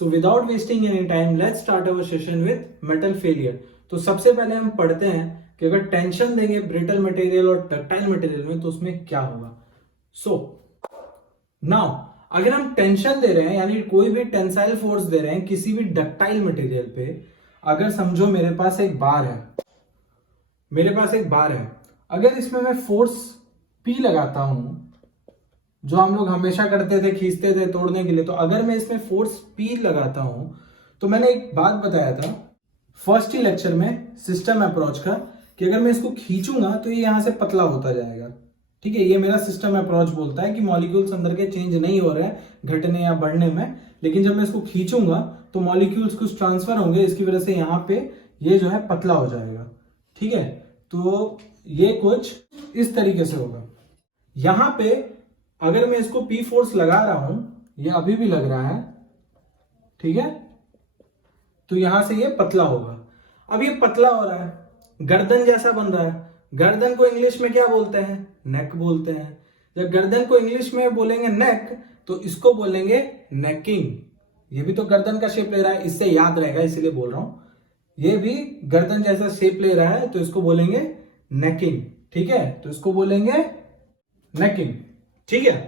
So without wasting any time let's start our session with metal failure. तो सबसे पहले हम पढ़ते हैं कि अगर टेंशन देंगे ब्रिटल मटेरियल और डक्टाइल मटेरियल में तो उसमें क्या होगा। सो नाउ अगर हम टेंशन दे रहे हैं यानी कोई भी टेंसाइल फोर्स दे रहे हैं किसी भी डक्टाइल मटेरियल पे, अगर समझो मेरे पास एक बार है, अगर इसमें मैं फोर्स P लगाता हूं जो हम लोग हमेशा करते थे, खींचते थे तोड़ने के लिए, तो अगर मैं इसमें फोर्स P लगाता हूं तो मैंने एक बात बताया था फर्स्ट ही लेक्चर में सिस्टम अप्रोच का कि अगर मैं इसको खींचूंगा तो ये यहां से पतला होता जाएगा। ठीक है, ये मेरा सिस्टम अप्रोच बोलता है कि मॉलिक्यूल्स अंदर के चेंज नहीं हो रहे हैं घटने या बढ़ने में, लेकिन जब मैं इसको खींचूंगा तो मॉलिक्यूल्स कुछ ट्रांसफर होंगे, इसकी वजह से यहाँ पे ये जो है पतला हो जाएगा। ठीक है, तो ये कुछ इस तरीके से होगा। यहां पे अगर मैं इसको P फोर्स लगा रहा हूं, ये अभी भी लग रहा है, ठीक है, तो यहां से ये पतला होगा। अब ये पतला हो रहा है, गर्दन जैसा बन रहा है। गर्दन को इंग्लिश में क्या बोलते हैं? नेक बोलते हैं। जब गर्दन को इंग्लिश में बोलेंगे नेक तो इसको बोलेंगे नेकिंग। ये भी तो गर्दन का शेप ले रहा है, इससे याद रहेगा इसीलिए बोल रहा हूं। ये भी गर्दन जैसा शेप ले रहा है तो इसको बोलेंगे नेकिंग। ठीक है, तो इसको बोलेंगे नेकिंग। ठीक है,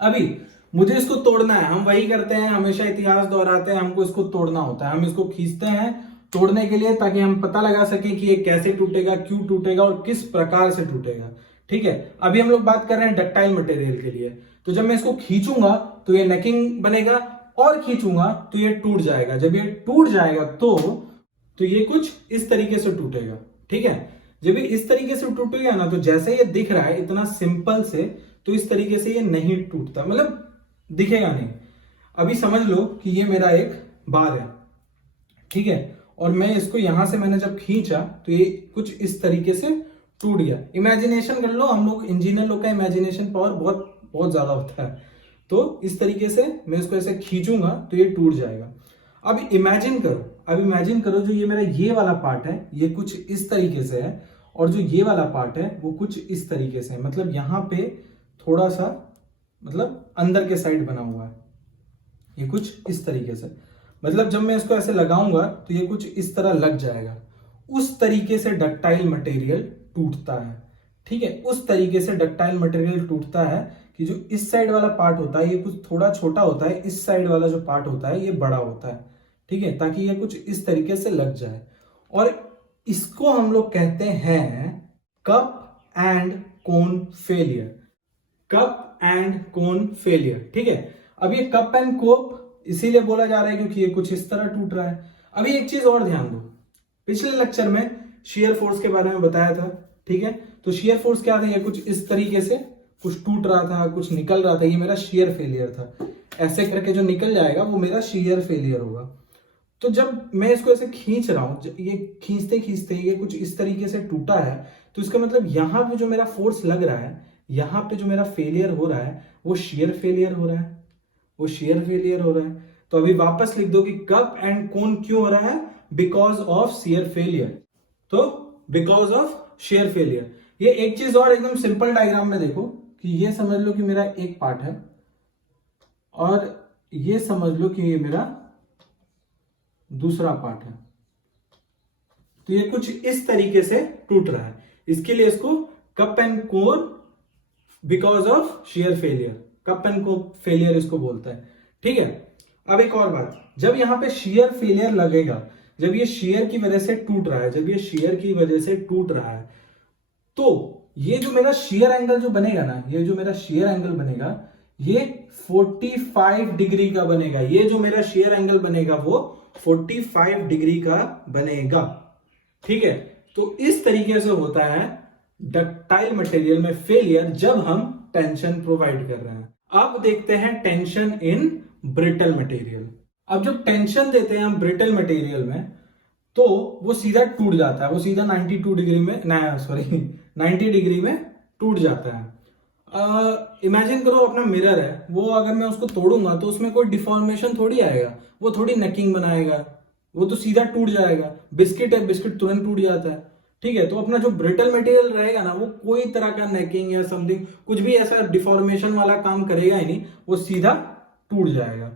अभी मुझे इसको तोड़ना है। हम वही करते हैं, हमेशा इतिहास दोहराते हैं, हमको इसको तोड़ना होता है। हम इसको खींचते हैं तोड़ने के लिए ताकि हम पता लगा सकें कि ये कैसे टूटेगा, क्यों टूटेगा और किस प्रकार से टूटेगा। ठीक है, अभी हम लोग बात कर रहे हैं डक्टाइल मटेरियल के लिए। तो जब मैं इसको खींचूंगा तो ये नेकिंग बनेगा और खींचूंगा तो ये टूट जाएगा। जब ये टूट जाएगा तो ये कुछ इस तरीके से टूटेगा। ठीक है, जब ये इस तरीके से टूटेगा ना, तो जैसे ये दिख रहा है इतना सिंपल से, तो इस तरीके से ये नहीं टूटता, मतलब दिखेगा नहीं। अभी समझ लो कि ये मेरा एक बार है, ठीक है, और मैं इसको यहां से मैंने जब खींचा तो ये कुछ इस तरीके से टूट गया। इमेजिनेशन कर लो, हम लोग इंजीनियर लोग का इमेजिनेशन पावर बहुत बहुत ज्यादा होता है। तो इस तरीके से मैं इसको ऐसे खींचूंगा तो ये टूट जाएगा। अब इमेजिन करो जो ये मेरा ये वाला पार्ट है ये कुछ इस तरीके से है और जो ये वाला पार्ट है वो कुछ इस तरीके से है। मतलब यहां पे थोड़ा सा मतलब अंदर के साइड बना हुआ है, ये कुछ इस तरीके से। मतलब जब मैं इसको ऐसे लगाऊंगा तो ये कुछ इस तरह लग जाएगा। उस तरीके से डक्टाइल मटेरियल टूटता है। ठीक है, उस तरीके से डक्टाइल मटेरियल टूटता है कि जो इस साइड वाला पार्ट होता है ये कुछ थोड़ा छोटा होता है, इस साइड वाला जो पार्ट होता है ये बड़ा होता है। ठीक है, ताकि ये कुछ इस तरीके से लग जाए। और इसको हम लोग कहते हैं cup and cone failure. Cup and cone failure. ठीक है, अब ये कप एंड कोप इसीलिए बोला जा रहा है क्योंकि ये कुछ इस तरह टूट रहा है। अभी एक चीज और ध्यान दो, पिछले लेक्चर में शियर फोर्स के बारे में बताया था। ठीक है, तो शियर फोर्स क्या था? ये कुछ इस तरीके से कुछ टूट रहा था, कुछ निकल रहा था, ये मेरा शियर फेलियर था। ऐसे करके जो निकल जाएगा वो मेरा शियर फेलियर होगा। तो जब मैं इसको ऐसे खींच रहा हूं, ये खींचते खींचते ये कुछ इस तरीके से टूटा है, तो इसका मतलब यहां पे जो मेरा फोर्स लग रहा है, यहां पे जो मेरा फेलियर हो रहा है वो शियर फेलियर हो रहा है, वो शियर फेलियर हो रहा है। तो अभी वापस लिख दो कि कप एंड कोन क्यों हो रहा है? Because of shear failure. तो बिकॉज ऑफ शियर फेलियर। ये एक चीज और एकदम सिंपल डायग्राम में देखो कि ये समझ लो कि मेरा एक पार्ट है और ये समझ लो कि ये मेरा दूसरा पार्ट है। तो ये कुछ इस तरीके से टूट रहा है, इसके लिए इसको cup and cone because of shear failure, cup and cone failure इसको बोलता है। ठीक है, अब एक और बात, जब यहां पे शियर फेलियर लगेगा, जब ये शियर की वजह से टूट रहा है, जब ये शियर की वजह से टूट रहा है, तो ये जो मेरा शियर एंगल जो बनेगा ना, ये जो मेरा शियर एंगल बनेगा ये 45 डिग्री का बनेगा। ये जो मेरा शियर एंगल बनेगा वो 45 डिग्री का बनेगा। ठीक है, तो इस तरीके से होता है डक्टाइल मटेरियल में फेलियर जब हम टेंशन प्रोवाइड कर रहे हैं। अब देखते हैं टेंशन इन ब्रिटल मटेरियल। अब जब टेंशन देते हैं हम ब्रिटल मटेरियल में तो वो सीधा टूट जाता है, वो सीधा 92 डिग्री में 90 डिग्री में टूट जाता है। इमेजिन करो अपना मिरर है, वो अगर मैं उसको तोड़ूंगा तो उसमें कोई डिफॉर्मेशन थोड़ी आएगा, वो थोड़ी नेकिंग बनाएगा, वो तो सीधा टूट जाएगा। बिस्किट है, बिस्किट तुरंत टूट जाता है। ठीक है, तो अपना जो ब्रिटल मटेरियल रहेगा ना वो कोई तरह का नेकिंग या समथिंग कुछ भी ऐसा डिफॉर्मेशन वाला काम करेगा ही नहीं, वो सीधा टूट जाएगा।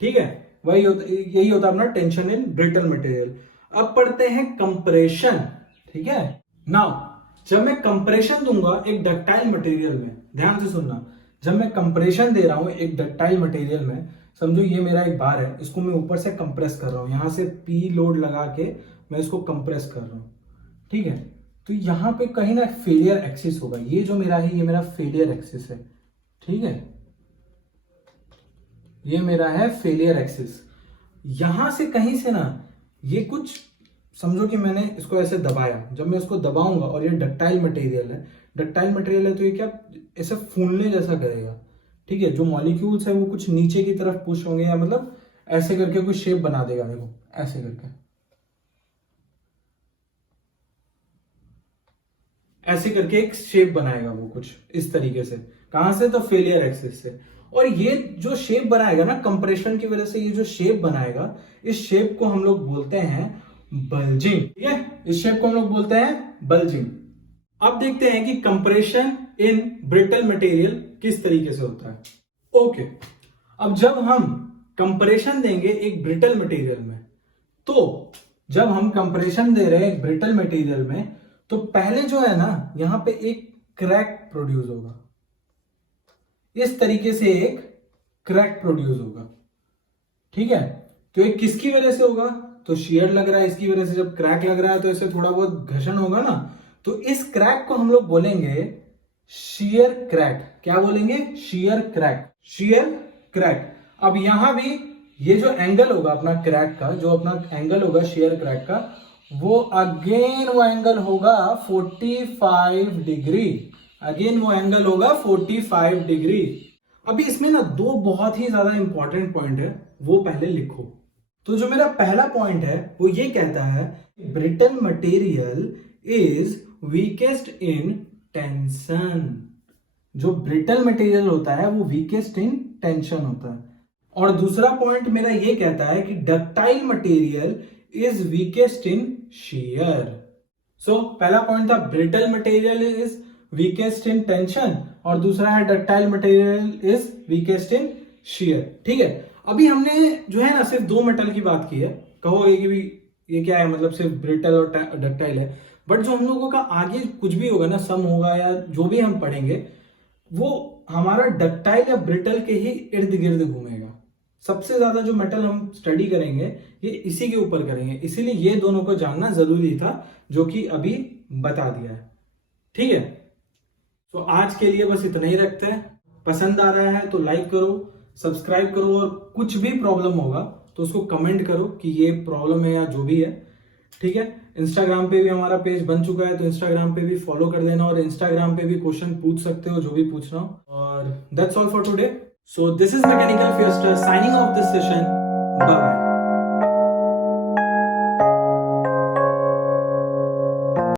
ठीक है, यही होता है अपना टेंशन इन ब्रिटल मटेरियल। अब पढ़ते हैं कंप्रेशन, ठीक है। नाउ जब मैं कंप्रेशन दूंगा एक डक्टाइल मटेरियल में, ध्यान से सुनना, जब मैं कंप्रेशन दे रहा हूं एक डक्टाइल मटेरियल में, समझो ये मेरा एक बार है, इसको मैं ऊपर से कंप्रेस कर रहा हूं, यहां से पी लोड लगा के मैं इसको कंप्रेस कर रहा हूं, ठीक है। तो यहां पे कहीं ना फेलियर एक्सिस होगा, ये जो मेरा है ये मेरा फेलियर एक्सिस है, ठीक है, ये मेरा है फेलियर एक्सिस। यहां से कहीं से ना ये कुछ, समझो कि मैंने इसको ऐसे दबाया, जब मैं इसको दबाऊंगा और ये डक्टाइल मटेरियल है, डक्टाइल मटेरियल है तो ये क्या ऐसे फूलने जैसा करेगा, ठीक है। जो मॉलिक्यूल्स है वो कुछ नीचे की तरफ पुश होंगे, या मतलब ऐसे करके कुछ शेप बना देगा, देखो ऐसे करके, ऐसे करके एक शेप बनाएगा वो कुछ इस तरीके से। कहां से? तो फेलियर एक्सिस से। और ये जो शेप बनाएगा ना कंप्रेशन की वजह से, ये जो शेप बनाएगा, इस शेप को हम लोग बोलते हैं बल्जिंग, ठीक है, इस शेप को हम लोग बोलते हैं बल्जिंग। अब देखते हैं कि कंप्रेशन इन ब्रिटल मटेरियल किस तरीके से होता है। ओके, अब जब हम कंप्रेशन देंगे एक ब्रिटल मटेरियल में, तो जब हम कंप्रेशन दे रहे हैं एक ब्रिटल मटेरियल में, तो पहले जो है ना यहां पे एक क्रैक प्रोड्यूस होगा, इस तरीके से एक क्रैक प्रोड्यूस होगा, ठीक है। तो ये किसकी वजह से होगा? तो शियर लग रहा है, इसकी वजह से जब क्रैक लग रहा है तो इससे थोड़ा बहुत घर्षण होगा ना, तो इस क्रैक को हम लोग बोलेंगे शियर क्रैक। क्या बोलेंगे? Shear crack, shear crack. अब यहां भी ये जो एंगल होगा अपना क्रैक का, जो अपना एंगल होगा शियर क्रैक का, वो अगेन वो एंगल होगा 45 डिग्री, अगेन वो एंगल होगा 45 डिग्री। अभी इसमें ना दो बहुत ही ज्यादा इंपॉर्टेंट पॉइंट है, वो पहले लिखो। तो जो मेरा पहला पॉइंट है वो ये कहता है brittle material is weakest in tension. जो ब्रिटल मटेरियल होता है वो वीकेस्ट इन टेंशन होता है। और दूसरा पॉइंट मेरा ये कहता है कि ductile material is weakest in shear. So पहला पॉइंट था brittle material is weakest in tension, और दूसरा है ductile material is weakest in shear, ठीक है। अभी हमने जो है ना सिर्फ दो मेटल की बात की है, कहोगे कि भी ये क्या है, मतलब सिर्फ ब्रिटल और डक्टाइल है, बट जो हम लोगों का आगे कुछ भी होगा ना, सम होगा या जो भी हम पढ़ेंगे, वो हमारा डक्टाइल या ब्रिटल के ही इर्द गिर्द घूमेगा। सबसे ज्यादा जो मेटल हम स्टडी करेंगे ये इसी के ऊपर करेंगे, इसीलिए ये दोनों को जानना जरूरी था, जो कि अभी बता दिया है, ठीक है। तो आज के लिए बस इतना ही रखते हैं। पसंद आ रहा है तो लाइक करो, सब्सक्राइब करो, और कुछ भी प्रॉब्लम होगा तो उसको कमेंट करो कि ये प्रॉब्लम है या जो भी है, ठीक है। इंस्टाग्राम पे भी हमारा पेज बन चुका है, तो इंस्टाग्राम पे भी फॉलो कर देना, और इंस्टाग्राम पे भी क्वेश्चन पूछ सकते हो, जो भी पूछना हो। और that's all for today. So this is Mechanical Fiesta signing off this session. Bye bye.